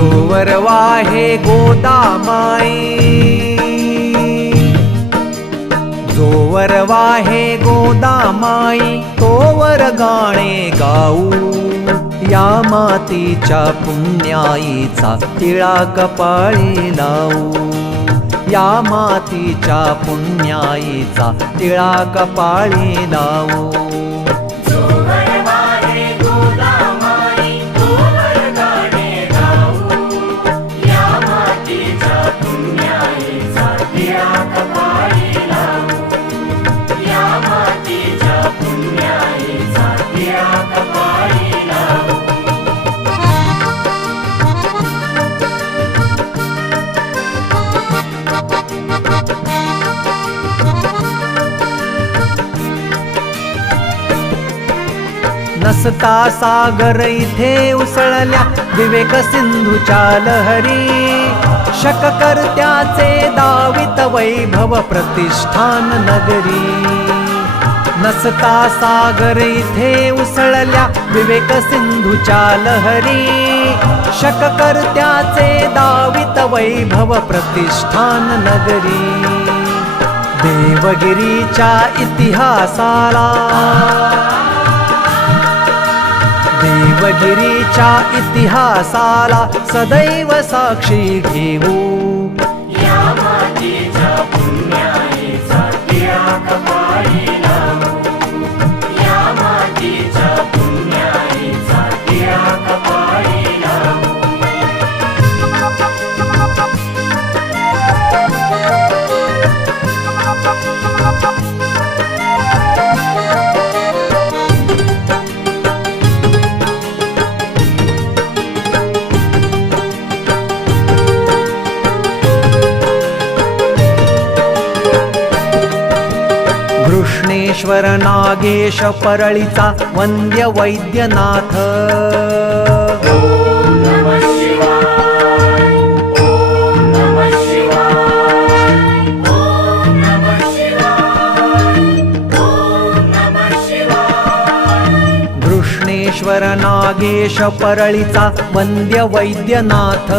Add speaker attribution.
Speaker 1: जोवर वाहे गोदामाई। जोवर वाहे गोदामाई तोवर गाणे गाऊ। या मातीच्या पुण्याईचा तिळा कपाळी लावू। या मातीच्या पुण्याईचा तिळा कपाळी लावू। नसता सागर इथे उसळल्या विवेक सिंधूच्या लहरी शककर्त्याचे दावित वैभव प्रतिष्ठान नगरी. नसता सागर इथे उसळल्या विवेक सिंधूच्या लहरी शककर्त्याचे दावित वैभव प्रतिष्ठान नगरी देवगिरीच्या इतिहासाला. देवगिरीच्या इतिहासाला सदैव साक्षी घेऊ. घृष्णेश्वर नागेश परळीचा वंद्य वैद्यनाथ. नागेश परळीचा वंद्य वैद्यनाथ.